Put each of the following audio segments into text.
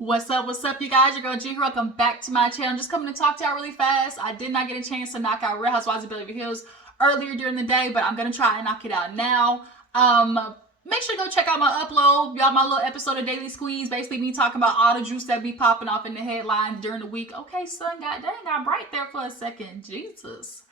What's up, you guys? Your girl G here. Welcome back to my channel. Just coming to talk to y'all really fast. I did not get a chance to knock out Real Housewives of Beverly Hills earlier during the day, but I'm gonna try and knock it out now. Make sure to go check out my upload. Y'all, my little episode of Daily Squeeze, basically me talking about all the juice that be popping off in the headlines during the week. Okay, son, god dang, got bright there for a second. Jesus.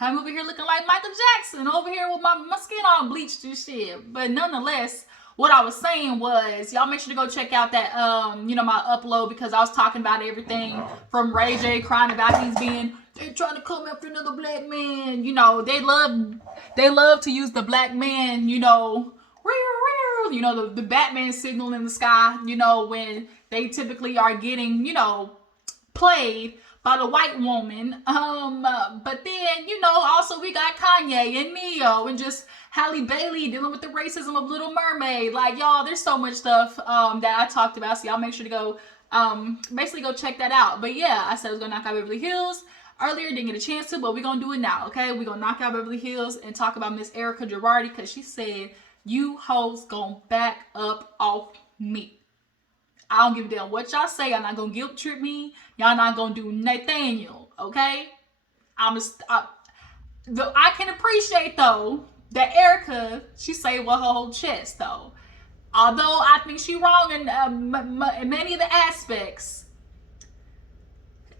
I'm over here looking like Michael Jackson, over here with my skin all bleached and shit. But nonetheless, what I was saying was, y'all make sure to go check out that, my upload, because I was talking about everything from Ray J crying about they trying to come after another black man. You know, they love to use the black man, the Batman signal in the sky, when they typically are getting, played by the white woman. But then, also we got Kanye and Neo and just Halle Bailey dealing with the racism of Little Mermaid. Like, y'all, there's so much stuff that I talked about. So y'all make sure to go basically go check that out. But yeah, I said I was gonna knock out Beverly Hills earlier, didn't get a chance to, but we're gonna do it now. Okay, we're gonna knock out Beverly Hills and talk about Miss Erica Girardi, because she said, "You hoes gonna back up off me. I don't give a damn what y'all say. Y'all not gonna guilt trip me. Y'all not gonna do Nathaniel." Okay, I can appreciate though that Erica, she say with her whole chest though. Although I think she wrong in many of the aspects,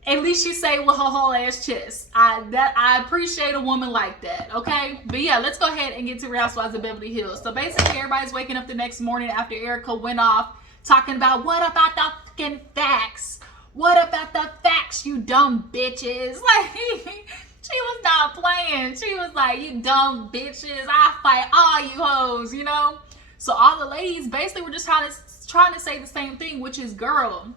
at least she say with her whole ass chest. I appreciate a woman like that, okay? But yeah, let's go ahead and get to Real Housewives of Beverly Hills. So basically, everybody's waking up the next morning after Erica went off talking about, what about the fucking facts? What about the facts, you dumb bitches? Like, she was not playing. She was like, you dumb bitches, I fight all you hoes, So all the ladies basically were just trying to say the same thing, which is, girl,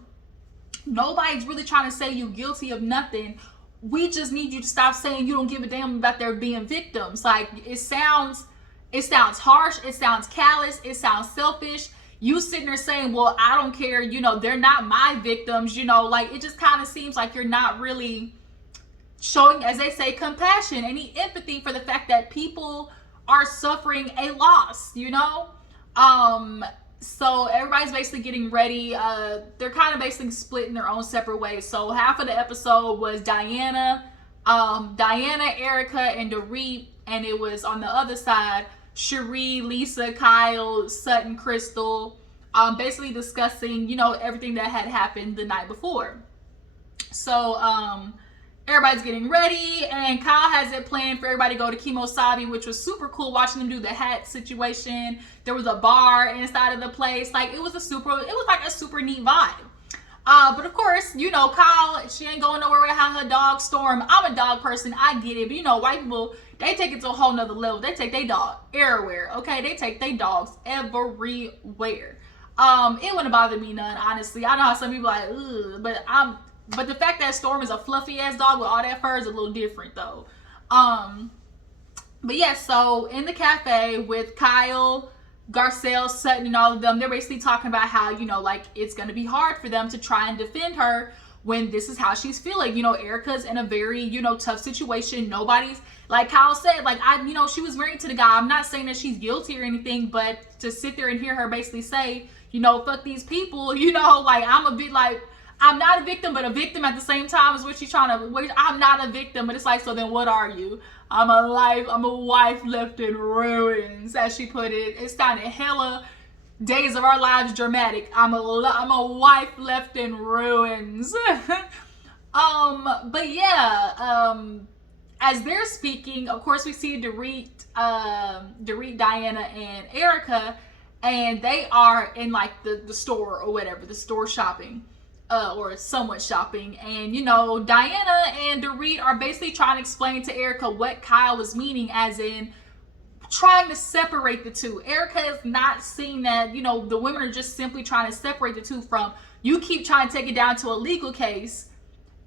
nobody's really trying to say you guilty of nothing. We just need you to stop saying you don't give a damn about there being victims. Like, it sounds harsh, it sounds callous, it sounds selfish. You sitting there saying, well, I don't care, they're not my victims, like, it just kind of seems like you're not really showing, as they say, compassion, any empathy for the fact that people are suffering a loss, So everybody's basically getting ready. They're kind of basically split in their own separate ways. So half of the episode was Diana, Erica, and Dorit, and it was on the other side, Cherie, Lisa, Kyle, Sutton, Crystal, basically discussing, everything that had happened the night before. So everybody's getting ready, and Kyle has it planned for everybody to go to Kimosabi, which was super cool, watching them do the hat situation. There was a bar inside of the place. Like, it was like a super neat vibe. But of course, Kyle, she ain't going nowhere without her dog Storm. I'm a dog person, I get it, but white people, they take it to a whole nother level. They take their dog everywhere, okay? They take their dogs everywhere. It wouldn't bother me none, honestly. I know how some people are like, ugh, but the fact that Storm is a fluffy ass dog with all that fur is a little different though. But yeah, so in the cafe with Kyle, Garcelle, Sutton, and all of them, they're basically talking about how, like, it's going to be hard for them to try and defend her when this is how she's feeling. Erica's in a very, tough situation. Nobody's, like Kyle said, like, she was married to the guy. I'm not saying that she's guilty or anything, but to sit there and hear her basically say, fuck these people, like, I'm a bit like, I'm not a victim, but a victim at the same time is what she's trying to, I'm not a victim, but it's like, so then what are you? I'm a wife left in ruins, as she put it. It sounded hella Days of Our Lives dramatic. I'm a wife left in ruins. But yeah, as they're speaking, of course we see Dorit, Diana, and Erica, and they are in like the store or whatever, the store shopping. Or somewhat shopping, and Diana and Dorit are basically trying to explain to Erica what Kyle was meaning, as in trying to separate the two. Erica is not seeing that, the women are just simply trying to separate the two from, you keep trying to take it down to a legal case,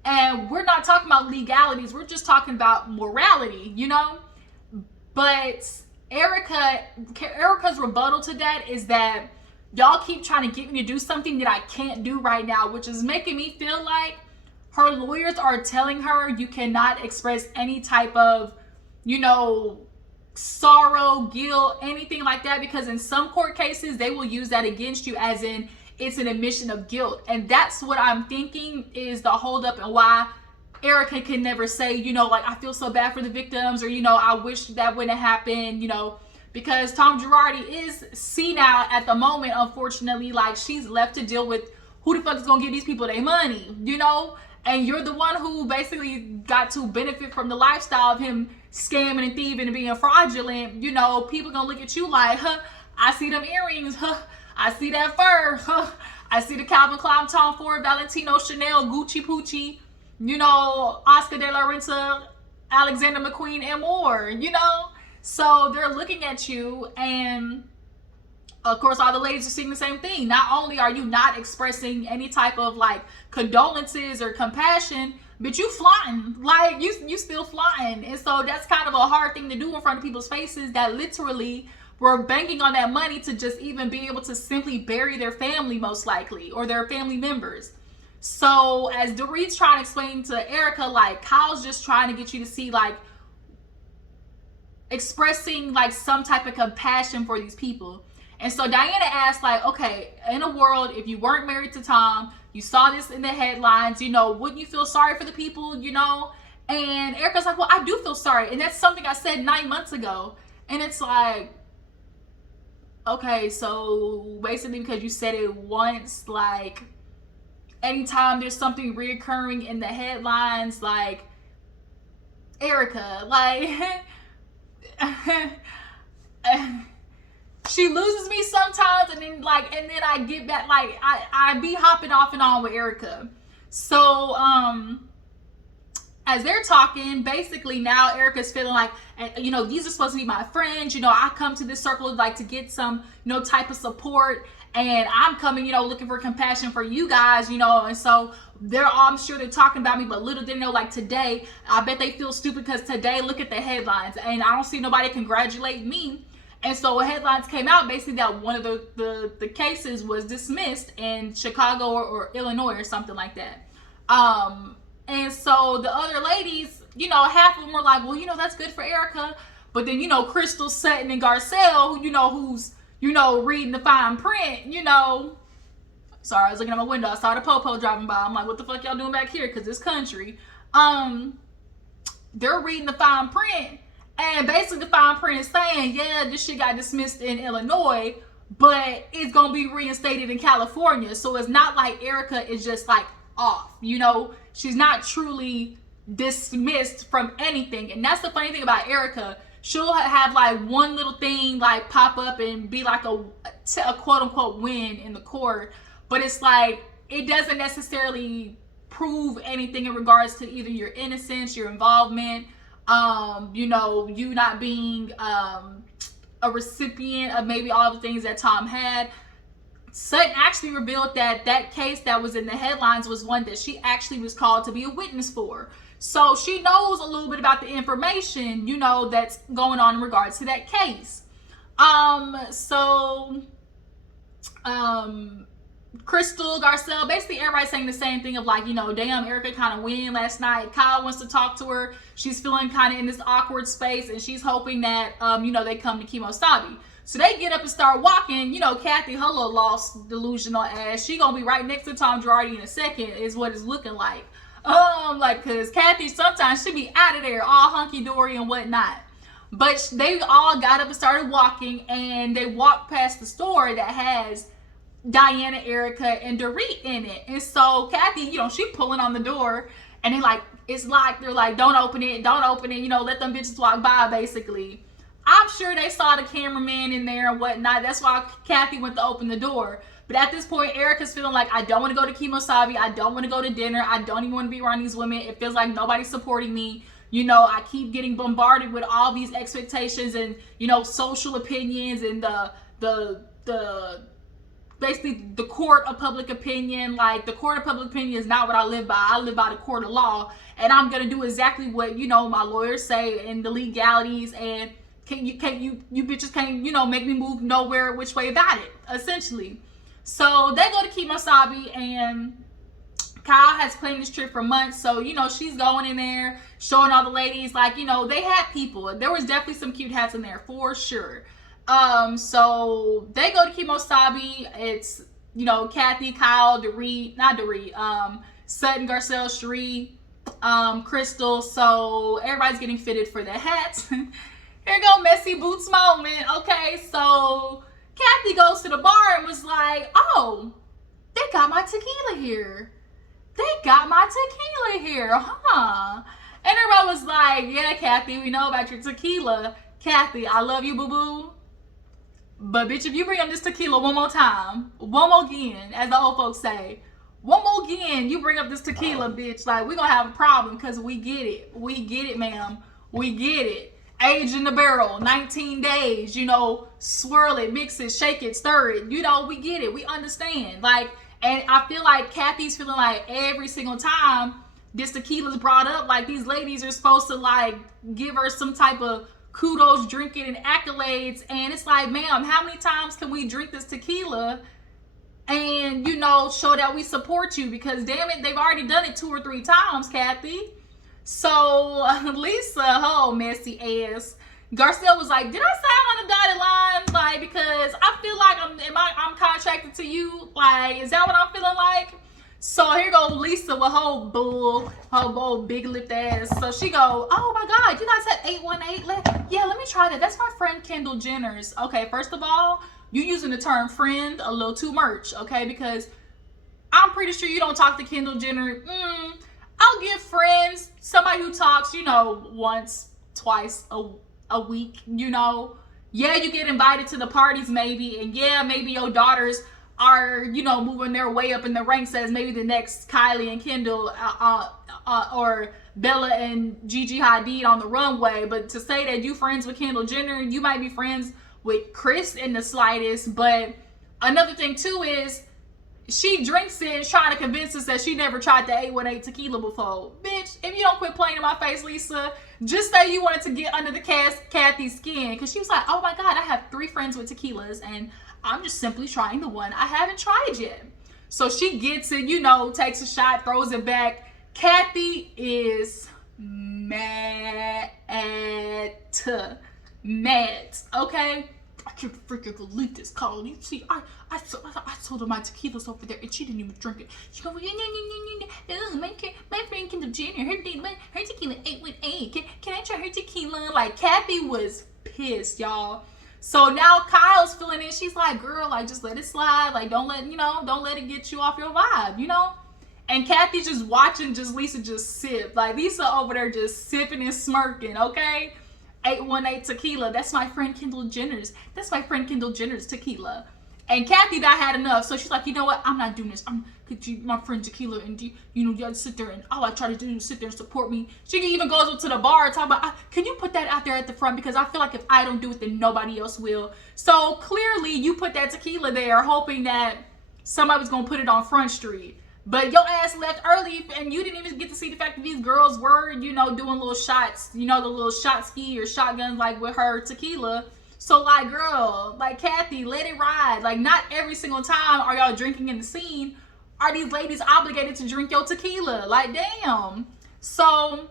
and we're not talking about legalities, we're just talking about morality, But Erica's rebuttal to that is that y'all keep trying to get me to do something that I can't do right now, which is making me feel like her lawyers are telling her you cannot express any type of, sorrow, guilt, anything like that, because in some court cases, they will use that against you, as in, it's an admission of guilt. And that's what I'm thinking is the holdup, and why Erica can never say, you know, like, I feel so bad for the victims, or, you know, I wish that wouldn't happen, you know, because Tom Girardi is senile at the moment, unfortunately. Like, she's left to deal with who the fuck is gonna give these people their money, you know? And you're the one who basically got to benefit from the lifestyle of him scamming and thieving and being fraudulent. You know, people gonna look at you like, huh, I see them earrings, huh, I see that fur, huh, I see the Calvin Klein, Tom Ford, Valentino, Chanel, Gucci Poochie, you know, Oscar de la Renta, Alexander McQueen, and more, you know? So they're looking at you, and of course, all the ladies are seeing the same thing. Not only are you not expressing any type of like condolences or compassion, but you flying, like you still flying. And so that's kind of a hard thing to do in front of people's faces that literally were banking on that money to just even be able to simply bury their family, most likely, or their family members. So as Dorit's trying to explain to Erica, like, Kyle's just trying to get you to see, like, expressing like some type of compassion for these people. And so Diana asked, like, okay, in a world, if you weren't married to Tom, you saw this in the headlines, you know, wouldn't you feel sorry for the people, you know? And Erica's like, well, I do feel sorry. And that's something I said 9 months ago. And it's like, okay, so basically because you said it once, like, anytime there's something reoccurring in the headlines, like, Erica, like, she loses me sometimes, and then I get back, like, I be hopping off and on with Erica. So as they're talking, basically now Erica's feeling like, you know, these are supposed to be my friends, you know, I come to this circle like to get some, you know, type of support, and I'm coming, you know, looking for compassion for you guys, you know. And so I'm sure they're talking about me, but little did they know, like, today, I bet they feel stupid because today, look at the headlines, and I don't see nobody congratulate me. And so headlines came out basically that one of the cases was dismissed in Chicago or Illinois or something like that. And so the other ladies, you know, half of them were like, well, you know, that's good for Erica. But then, you know, Crystal, Sutton, and Garcelle, who's, you know, reading the fine print, you know. Sorry, I was looking at my window. I saw the popo driving by. I'm like, what the fuck y'all doing back here? Because it's country. They're reading the fine print. And basically the fine print is saying, yeah, this shit got dismissed in Illinois, but it's going to be reinstated in California. So it's not like Erica is just like off, you know. She's not truly dismissed from anything. And that's the funny thing about Erica. She'll have like one little thing like pop up and be like a quote unquote win in the court. But it's like, it doesn't necessarily prove anything in regards to either your innocence, your involvement, you know, you not being a recipient of maybe all the things that Tom had. Sutton actually revealed that that case that was in the headlines was one that she actually was called to be a witness for. So she knows a little bit about the information, you know, that's going on in regards to that case. Crystal, Garcelle, basically everybody saying the same thing of like, you know, damn, Erica kind of win last night. Kyle wants to talk to her. She's feeling kind of in this awkward space, and she's hoping that, you know, they come to Kemosabe. So they get up and start walking. You know, Kathy, her little lost, delusional ass, she gonna be right next to Tom Girardi in a second, is what it's looking like. Like, cause Kathy sometimes she be out of there, all hunky-dory and whatnot. But they all got up and started walking, and they walked past the store that has Diana, Erica, and Dorit in it. And so Kathy, you know, she pulling on the door, and they like, it's locked. They're like, don't open it, you know, let them bitches walk by, basically. I'm sure they saw the cameraman in there and whatnot. That's why Kathy went to open the door. But at this point, Erica's feeling like, I don't want to go to Kemosabe. I don't want to go to dinner. I don't even want to be around these women. It feels like nobody's supporting me. You know, I keep getting bombarded with all these expectations and, you know, social opinions and basically the court of public opinion. Like, the court of public opinion is not what I live by. I live by the court of law. And I'm going to do exactly what, you know, my lawyers say and the legalities, and you bitches can't, you know, make me move nowhere which way about it, essentially. So they go to Kemosabe, and Kyle has planned this trip for months. So, you know, she's going in there, showing all the ladies, like, you know, they had people. There was definitely some cute hats in there for sure. So they go to Kemosabe. It's, Kathy, Kyle, Sutton, Garcelle, Cherie, Crystal. So everybody's getting fitted for their hats. Here go messy boots moment. Okay, so Kathy goes to the bar and was like, oh, they got my tequila here. Huh? And everybody was like, yeah, Kathy, we know about your tequila. Kathy, I love you, boo-boo. But bitch, if you bring up this tequila one more time, one more again, as the old folks say, one more again, you bring up this tequila, bitch, like, we're gonna have a problem, because we get it, ma'am. We get it. Age in the barrel, 19 days, swirl it, mix it, shake it, stir it. We get it. We understand. Like, and I feel like Kathy's feeling like every single time this tequila's brought up, like these ladies are supposed to like give her some type of kudos, drinking and accolades. And it's like, ma'am, how many times can we drink this tequila and, show that we support you? Because damn it, they've already done it 2 or 3 times, Kathy. So Lisa, oh messy ass. Garcelle was like, did I say I'm on the dotted line? Like, because I feel like I'm contracted to you. Like, is that what I'm feeling like? So here go Lisa with whole big lipped ass. So she go, oh my God, you guys had 818? Let me try that. That's my friend Kendall Jenner's. Okay, first of all, you using the term friend a little too much, okay? Because I'm pretty sure you don't talk to Kendall Jenner. I'll give friends, somebody who talks, once, twice a week, Yeah, you get invited to the parties maybe, and yeah, maybe your daughters are, moving their way up in the ranks as maybe the next Kylie and Kendall or Bella and Gigi Hadid on the runway. But to say that you friends with Kendall Jenner, you might be friends with Chris in the slightest. But another thing too is, she drinks it trying to convince us that she never tried the 818 tequila before. Bitch, if you don't quit playing in my face, Lisa, just say you wanted to get under the Kathy's skin. Because she was like, oh my God, I have 3 friends with tequilas and I'm just simply trying the one I haven't tried yet. So she gets it, takes a shot, throws it back. Kathy is mad. Okay? I can't freaking believe this, Colin. You see, I told her my tequila's over there and she didn't even drink it. She goes, my friend Kendall Jenner, her tequila 818. Can I try her tequila? Like, Kathy was pissed, y'all. So now Kyle's feeling it. She's like, girl, like, just let it slide. Like, don't let it get you off your vibe, And Kathy's just watching Lisa just sip. Like, Lisa over there just sipping and smirking, okay? 818 tequila. That's my friend Kendall Jenner's. Tequila. And Kathy that had enough. So she's like, you know what? I'm not doing this. My friend tequila, and you just sit there and all I try to do is sit there and support me. She even goes up to the bar and talk about, can you put that out there at the front? Because I feel like if I don't do it, then nobody else will. So clearly you put that tequila there hoping that somebody was going to put it on Front Street. But your ass left early and you didn't even get to see the fact that these girls were, doing little shots, the little shot ski or shotguns like with her tequila. So like, girl, like Kathy, let it ride. Like, not every single time are y'all drinking in the scene are these ladies obligated to drink your tequila. Like, damn. So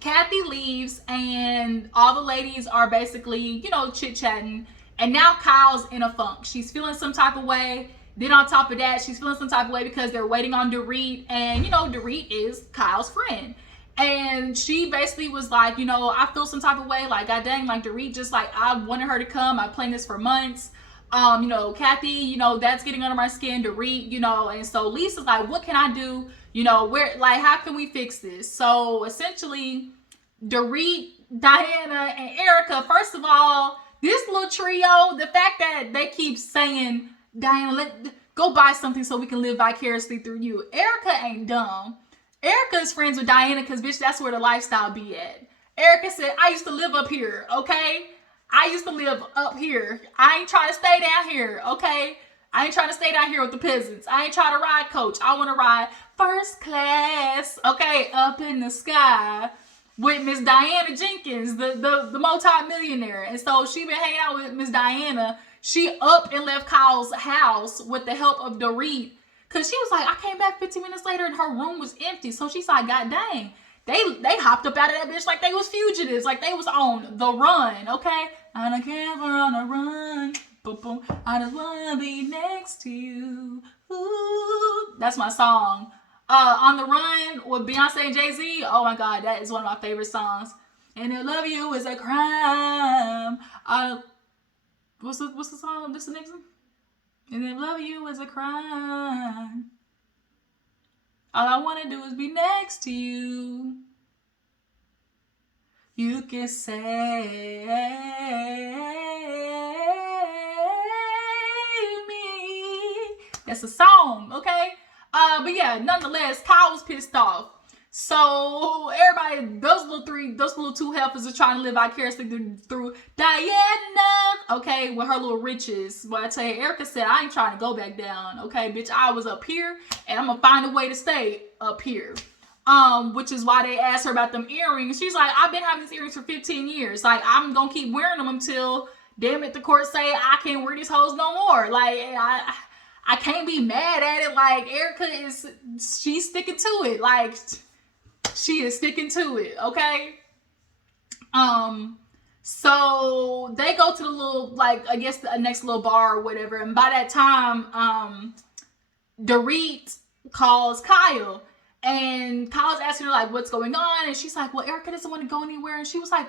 Kathy leaves and all the ladies are basically, chit-chatting. And now Kyle's in a funk. She's feeling some type of way. Then on top of that, she's feeling some type of way because they're waiting on Dorit. And, Dorit is Kyle's friend. And she basically was like, I feel some type of way. Like, god dang, like Dorit just like, I wanted her to come. I planned this for months. Kathy, that's getting under my skin. Dorit, and so Lisa's like, what can I do? How can we fix this? So essentially, Dorit, Diana, and Erica, first of all, this little trio, the fact that they keep saying, Diana, go buy something so we can live vicariously through you. Erica ain't dumb. Erica is friends with Diana because, bitch, that's where the lifestyle be at. Erica said, I used to live up here, okay? I used to live up here. I ain't trying to stay down here, okay? I ain't trying to stay down here with the peasants. I ain't trying to ride coach. I want to ride first class, okay, up in the sky with Miss Diana Jenkins, the multi-millionaire. And so she been hanging out with Miss Diana. She up and left Kyle's house with the help of Dorit. Because she was like, I came back 15 minutes later and her room was empty. So she's like, god dang. They hopped up out of that bitch like they was fugitives. Like they was on the run, okay? And I can't on a run. boom, boom. I just wanna be next to you. Ooh. That's my song. On the Run with Beyonce and Jay-Z. Oh my God, that is one of my favorite songs. And to love you is a crime. What's the song? This the next one? And to love you is a crime. All I want to do is be next to you. You can save me. That's a song, okay? But yeah, nonetheless, Kyle was pissed off. So everybody, those little two heifers are trying to live vicariously through Diana, okay, with her little riches. But I tell you, Erica said, I ain't trying to go back down, okay, bitch. I was up here, and I'm gonna find a way to stay up here. Which is why they asked her about them earrings. She's like, I've been having these earrings for 15 years. Like, I'm gonna keep wearing them until, damn it, the court say I can't wear these hoes no more. Like, I can't be mad at it. Like, Erica she's sticking to it. Like, she is sticking to it, okay? So they go to the little, like, I guess the next little bar or whatever. And by that time, Dorit calls Kyle. And Kyle's asking her, like, what's going on? And she's like, well, Erica doesn't want to go anywhere. And she was like,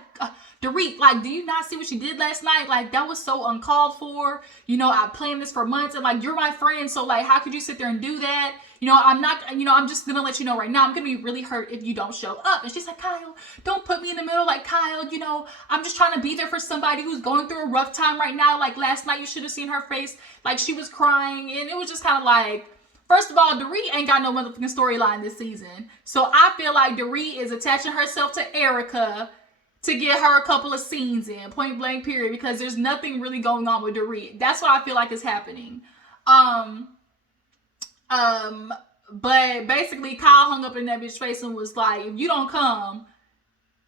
Dorit, like, do you not see what she did last night? Like, that was so uncalled for. You know, I planned this for months. And, like, you're my friend. So, like, how could you sit there and do that? You know, I'm just going to let you know right now, I'm going to be really hurt if you don't show up. And she's like, Kyle, don't put me in the middle. Like, Kyle, you know, I'm just trying to be there for somebody who's going through a rough time right now. Like, last night, you should have seen her face. Like, she was crying. And it was just kind of like, first of all, Dorit ain't got no motherfucking storyline this season. So I feel like Dorit is attaching herself to Erica to get her a couple of scenes in, point blank period, because there's nothing really going on with Dorit. That's what I feel like is happening. But basically Kyle hung up in that bitch face and was like, if you don't come,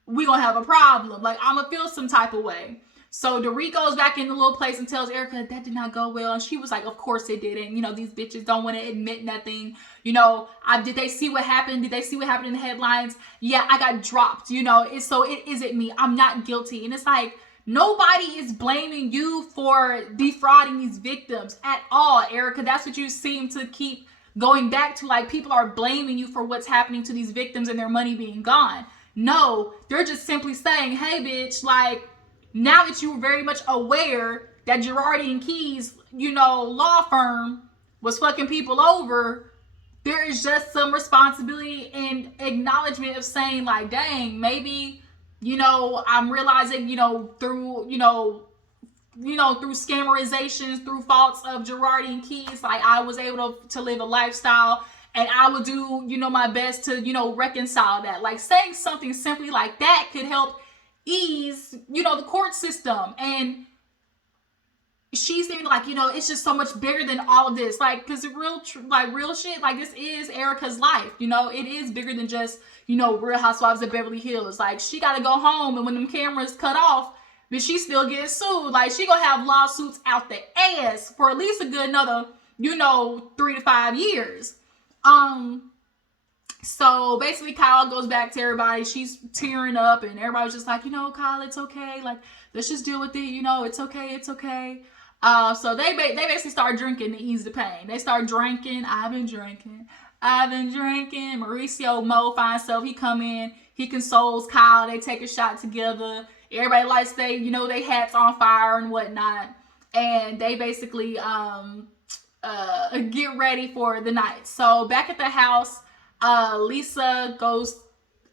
we gonna have a problem. Like, I'm gonna feel some type of way. So Dorit goes back in the little place and tells Erica that did not go well. And she was like, of course it didn't. You know, these bitches don't want to admit nothing. You know, did they see what happened? Did they see what happened in the headlines? Yeah, I got dropped. You know, it isn't me. I'm not guilty. And it's like, nobody is blaming you for defrauding these victims at all, Erica. That's what you seem to keep going back to. Like, people are blaming you for what's happening to these victims and their money being gone. No, they're just simply saying, hey, bitch, like, now that you were very much aware that Girardi and Key's, you know, law firm was fucking people over, there is just some responsibility and acknowledgement of saying, like, dang, maybe, you know, I'm realizing, you know, through scamerizations, through faults of Girardi and Key's, like, I was able to live a lifestyle, and I would do, you know, my best to, you know, reconcile that. Like, saying something simply like that could help ease, you know, the court system. And she's even like, you know, it's just so much bigger than all of this. Like, because real shit, like, this is Erica's life. You know, it is bigger than just, you know, Real Housewives of Beverly Hills. Like, she got to go home, and when them cameras cut off, but she still gets sued. Like, she gonna have lawsuits out the ass for at least a good another, you know, 3 to 5 years. So basically Kyle goes back to everybody. She's tearing up, and everybody's just like, you know, Kyle, it's okay. Like, let's just deal with it. You know, it's okay. It's okay. So they basically start drinking to ease the pain. They start drinking. I've been drinking. Mauricio Mo finds self. He come in. He consoles Kyle. They take a shot together. Everybody lights they hats on fire and whatnot. And they basically get ready for the night. So back at the house, Lisa goes,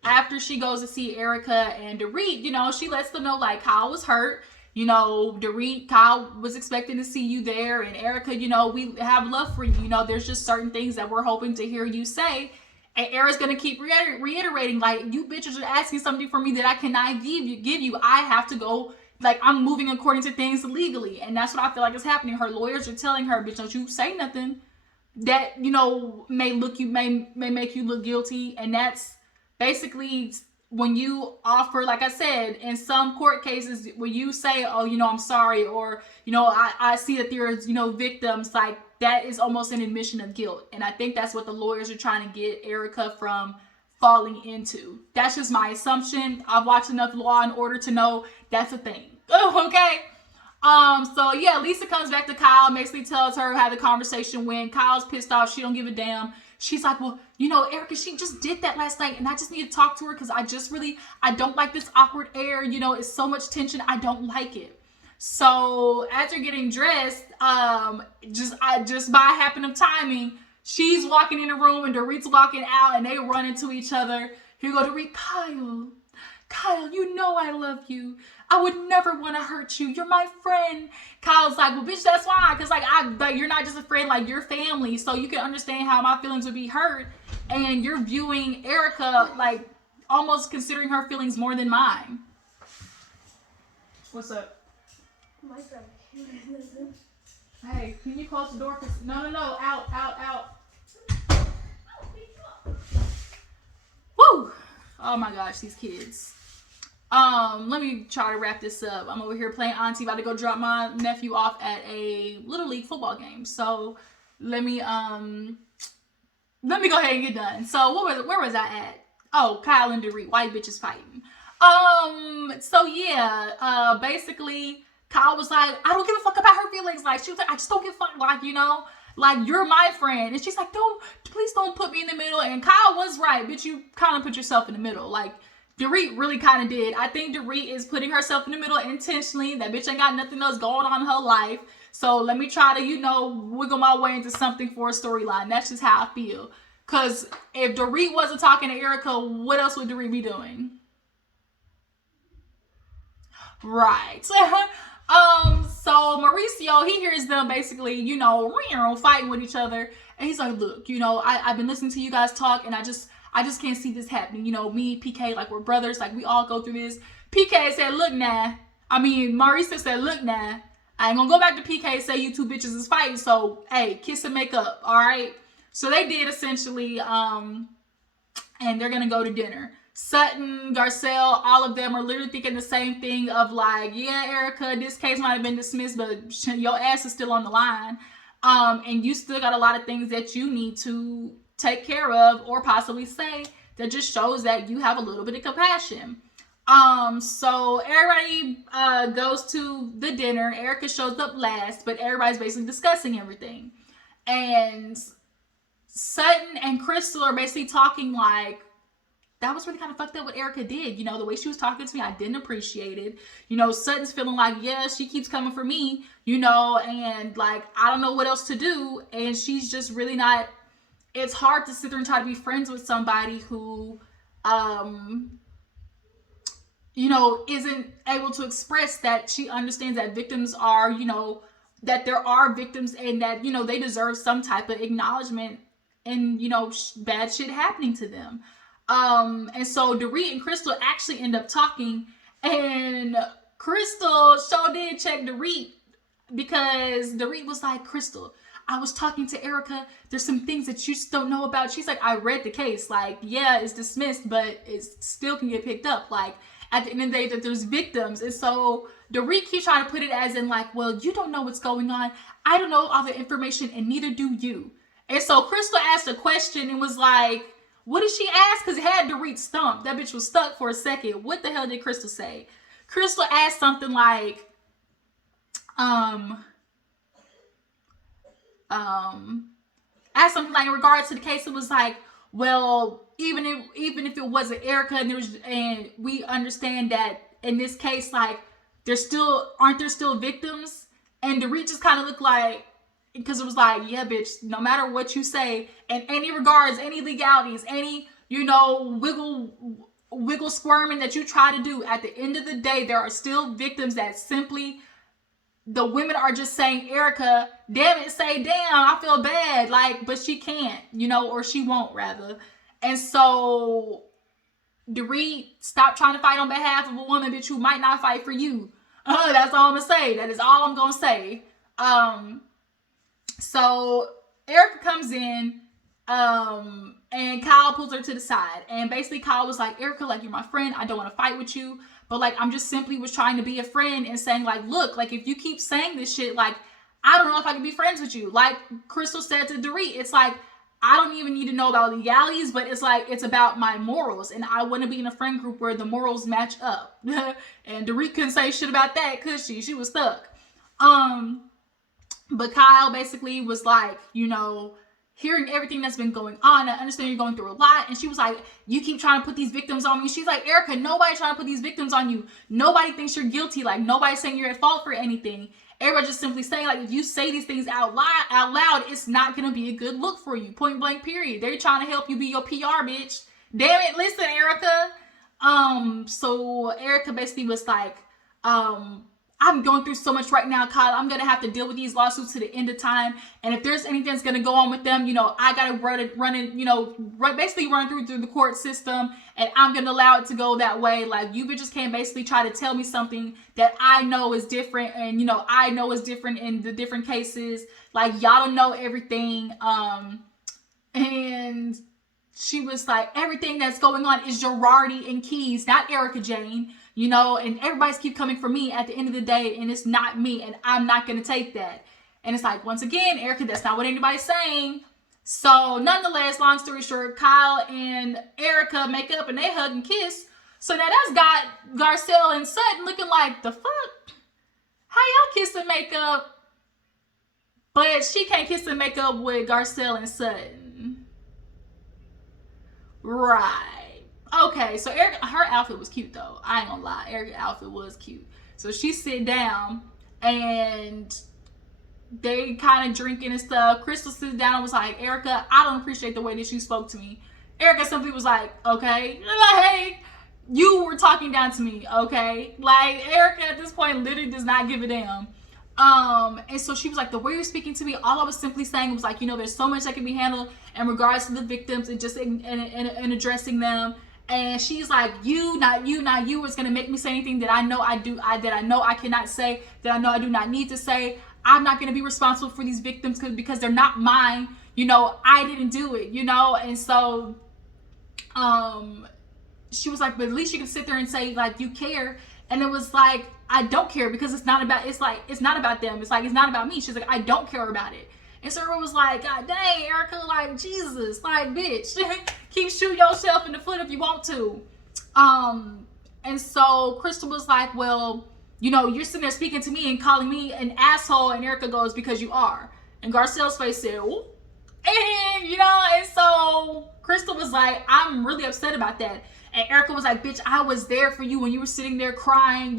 after she goes to see Erica and Dorit, you know, she lets them know, like, Kyle was hurt. You know, Dorit, Kyle was expecting to see you there. And Erica, you know, we have love for you. You know, there's just certain things that we're hoping to hear you say. And Erica's going to keep reiterating, like, you bitches are asking something from me that I cannot give you. I have to go, like, I'm moving according to things legally. And that's what I feel like is happening. Her lawyers are telling her, bitch, don't you say nothing that, you know, may make you look guilty. And that's basically when you offer, like I said, in some court cases, when you say, oh, you know, I'm sorry, or, you know, I see that there's, you know, victims, like, that is almost an admission of guilt. And I think that's what the lawyers are trying to get Erica from falling into. That's just my assumption. I've watched enough Law and Order to know that's a thing. Oh, okay. So yeah, Lisa comes back to Kyle, basically tells her how the conversation went. Kyle's pissed off. She don't give a damn. She's like, well, you know, Erica, she just did that last night, and I just need to talk to her because I don't like this awkward air. You know, it's so much tension. I don't like it. So as they're getting dressed, just by happen of timing, she's walking in the room and Dorit's walking out, and they run into each other. Here you go, Dorit. Kyle, you know I love you. I would never want to hurt you. You're my friend. Kyle's like, well, bitch, that's why. Because, you're not just a friend, like, you're family. So you can understand how my feelings would be hurt. And you're viewing Erica, like, almost considering her feelings more than mine. What's up? My God. Hey, can you close the door? No. Out. Woo! Oh, my gosh, these kids. Let me try to wrap this up. I'm over here playing auntie, about to go drop my nephew off at a Little League football game. So let me go ahead and get done. So where was I at? Oh, Kyle and Dorit, white bitches fighting. So yeah, basically Kyle was like, I don't give a fuck about her feelings. Like, she was like, I just don't give a fuck, like, you know, like, you're my friend. And she's like, please don't put me in the middle. And Kyle was right, bitch, you kind of put yourself in the middle. Like, Dorit really kind of did. I think Dorit is putting herself in the middle intentionally. That bitch ain't got nothing else going on in her life. So let me try to, you know, wiggle my way into something for a storyline. That's just how I feel. Because if Dorit wasn't talking to Erica, what else would Dorit be doing? Right. So Mauricio, he hears them basically, you know, fighting with each other. And he's like, look, you know, I've been listening to you guys talk, and I just can't see this happening. You know, me, PK, like, we're brothers. Like, we all go through this. PK said, look, Mauricio said, look, I ain't gonna go back to PK and say you two bitches is fighting. So, hey, kiss and make up, all right? So they did, essentially, and they're gonna go to dinner. Sutton, Garcelle, all of them are literally thinking the same thing of, like, yeah, Erica, this case might have been dismissed, but your ass is still on the line. And you still got a lot of things that you need to take care of, or possibly say, that just shows that you have a little bit of compassion. So everybody goes to the dinner. Erica shows up last, but everybody's basically discussing everything. And Sutton and Crystal are basically talking like, that was really kind of fucked up what Erica did. You know, the way she was talking to me, I didn't appreciate it. You know, Sutton's feeling like, yeah, she keeps coming for me, you know, and like, I don't know what else to do. And she's just really not, it's hard to sit there and try to be friends with somebody who, you know, isn't able to express that she understands that victims are, you know, that there are victims and that, you know, they deserve some type of acknowledgement and, you know, bad shit happening to them. And so Dorit and Crystal actually end up talking, and Crystal sure did check Dorit, because Dorit was like, Crystal, I was talking to Erica. There's some things that you just don't know about. She's like, I read the case. Like, yeah, it's dismissed, but it still can get picked up. Like, at the end of the day, that there's victims. And so Dorit keeps trying to put it as in like, well, you don't know what's going on. I don't know all the information, and neither do you. And so Crystal asked a question and was like, what did she ask? Because it had Dorit stumped. That bitch was stuck for a second. What the hell did Crystal say? Crystal asked something like, asked something like in regards to the case. It was like, well, even if it wasn't Erica, and we understand that in this case, like, aren't there still victims? And Dorit just kind of looked like, because it was like, yeah, bitch, no matter what you say, in any regards, any legalities, any, you know, wiggle squirming that you try to do, at the end of the day, there are still victims that simply, the women are just saying, Erica, damn it, say, damn, I feel bad, like, but she can't, you know, or she won't, rather. And so Dorit, stop trying to fight on behalf of a woman, bitch, who might not fight for you. That's all I'm gonna say. That is all I'm gonna say. So Erica comes in, and Kyle pulls her to the side, and basically Kyle was like, Erica, like, you're my friend, I don't want to fight with you, but like, I'm just simply was trying to be a friend and saying like, look, like, if you keep saying this shit, like, I don't know if I can be friends with you. Like Crystal said to Dorit, it's like, I don't even need to know about legalities, but it's like, it's about my morals, and I want to be in a friend group where the morals match up. And Dorit couldn't say shit about that, could she? She was stuck. But Kyle basically was like, hearing everything that's been going on, I understand you're going through a lot. And she was like, you keep trying to put these victims on me. She's like, Erica, nobody's trying to put these victims on you. Nobody thinks you're guilty. Like, nobody's saying you're at fault for anything. Everybody just simply saying, like, if you say these things out loud, it's not going to be a good look for you. Point blank, period. They're trying to help you be your PR, bitch. Damn it, listen, Erica. So Erica basically was like, I'm going through so much right now, Kyle. I'm going to have to deal with these lawsuits to the end of time. And if there's anything that's going to go on with them, I got to basically run through the court system. And I'm going to allow it to go that way. Like, you bitches can't basically try to tell me something that I know is different. And, I know is different in the different cases. Like, y'all don't know everything. And she was like, everything that's going on is Girardi and Keys, not Erica Jane. And everybody's keep coming for me at the end of the day, and it's not me, and I'm not going to take that. And it's like, once again, Erica, that's not what anybody's saying. So, nonetheless, long story short, Kyle and Erica make up, and they hug and kiss. So, now that's got Garcelle and Sutton looking like, the fuck? How y'all kiss and make up? But she can't kiss and make up with Garcelle and Sutton. Right. Okay, so Erica, her outfit was cute though. I ain't gonna lie, Erica's outfit was cute. So she sit down and they kind of drinking and stuff. Crystal sits down and was like, Erica, I don't appreciate the way that you spoke to me. Erica simply was like, okay, hey, you were talking down to me, okay? Like, Erica at this point literally does not give a damn. And so she was like, the way you're speaking to me, all I was simply saying was like, there's so much that can be handled in regards to the victims and just in addressing them. And she's like, not you is going to make me say anything that I know I cannot say, that I know I do not need to say. I'm not going to be responsible for these victims because they're not mine. I didn't do it, And so, she was like, but at least you can sit there and say, like, you care. And it was like, I don't care because it's not about them. It's like, it's not about me. She's like, I don't care about it. And so everyone was like, God dang, Erica, like, Jesus, like, bitch, keep shooting yourself in the foot if you want to. And so Crystal was like, well, you're sitting there speaking to me and calling me an asshole. And Erica goes, because you are. And Garcelle's face said, oh. And, and so Crystal was like, I'm really upset about that. And Erica was like, bitch, I was there for you when you were sitting there crying,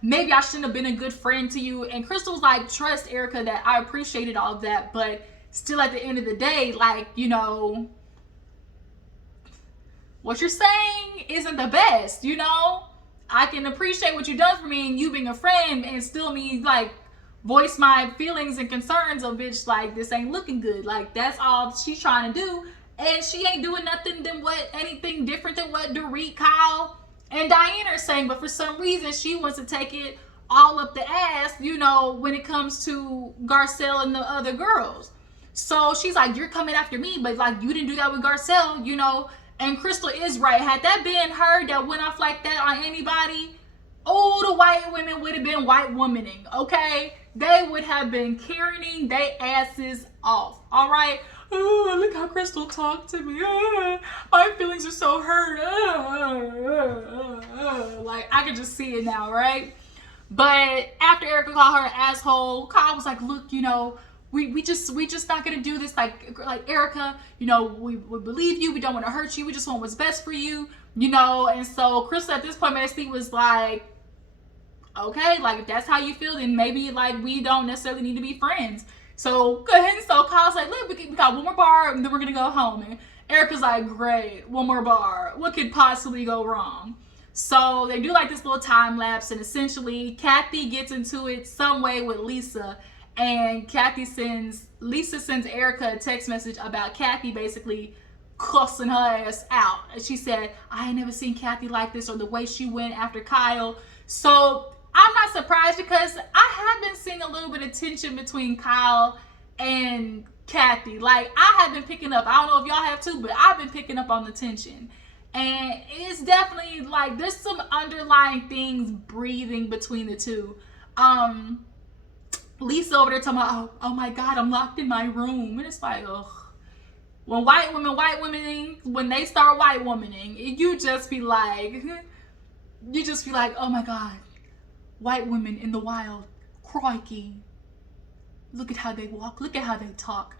maybe I shouldn't have been a good friend to you. And Crystal was like, trust Erica that I appreciated all of that, but still at the end of the day, like, what you're saying isn't the best, I can appreciate what you've done for me and you being a friend and still me, like, voice my feelings and concerns of, bitch, like, this ain't looking good. Like, that's all she's trying to do. And she ain't doing anything different than what Dorit, Kyle, and Diane are saying. But for some reason, she wants to take it all up the ass, when it comes to Garcelle and the other girls. So she's like, you're coming after me, but like, you didn't do that with Garcelle, And Crystal is right. Had that been her that went off like that on anybody, the white women would have been white womaning, okay? They would have been carrying their asses off, all right? Oh, look how Crystal talked to me. My feelings are so hurt. Like, I can just see it now, right? But after Erica called her an asshole, Kyle was like, look, we just not gonna do this. Like Erica, we believe you. We don't want to hurt you. We just want what's best for you, And so Crystal at this point basically was like, okay, like if that's how you feel, then maybe like we don't necessarily need to be friends. So go ahead. And so Kyle's like, look, we got one more bar and then we're going to go home. And Erica's like, great, one more bar. What could possibly go wrong? So they do like this little time lapse. And essentially, Kathy gets into it some way with Lisa. And Lisa sends Erica a text message about Kathy basically cussing her ass out. And she said, I ain't never seen Kathy like this, or the way she went after Kyle. So I'm not surprised because I have been seeing a little bit of tension between Kyle and Kathy. Like, I have been picking up. I don't know if y'all have too, but I've been picking up on the tension. And it's definitely like there's some underlying things breathing between the two. Lisa over there talking about, oh my God, I'm locked in my room. And it's like, ugh. When white women, when they start white womaning, you just be like, oh my God. White women in the wild, Crikey. Look at how they walk. Look at how they talk.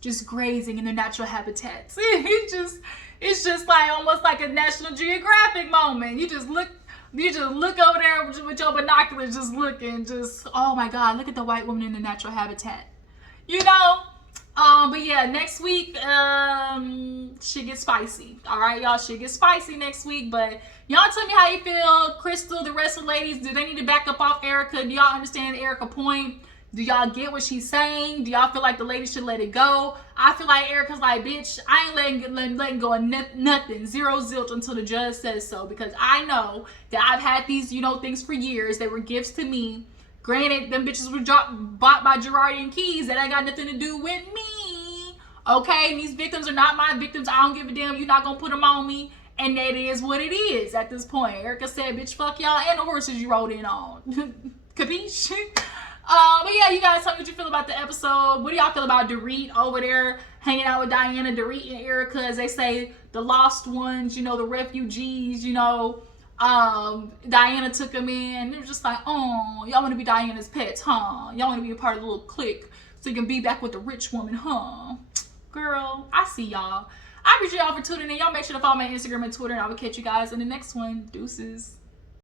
Just grazing in their natural habitats. It's just like almost like a National Geographic moment. You just look over there with your binoculars, just looking, oh my God, look at the white woman in the natural habitat. You know? But yeah, next week, shit gets spicy. All right, y'all, shit gets spicy next week. But y'all tell me how you feel. Crystal, the rest of the ladies, do they need to back up off Erica? Do y'all understand Erica's point? Do y'all get what she's saying? Do y'all feel like the ladies should let it go? I feel like Erica's like, bitch, I ain't letting go of nothing. Zero zilch until the judge says so. Because I know that I've had these, things for years. They were gifts to me. Granted, them bitches were bought by Girardi and Keys. That ain't got nothing to do with me. Okay? And these victims are not my victims. I don't give a damn. You're not going to put them on me. And that is what it is at this point. Erica said, bitch, fuck y'all and the horses you rode in on. Capiche? But yeah, you guys tell me what you feel about the episode. What do y'all feel about Dorit over there hanging out with Diana, Dorit, and Erica, as they say, the lost ones, the refugees, Diana took them in. It was just like, oh, y'all want to be Diana's pets, huh? Y'all want to be a part of the little clique so you can be back with the rich woman, huh? Girl, I see y'all. I appreciate y'all for tuning in. Y'all make sure to follow my Instagram and Twitter, and I will catch you guys in the next one. Deuces.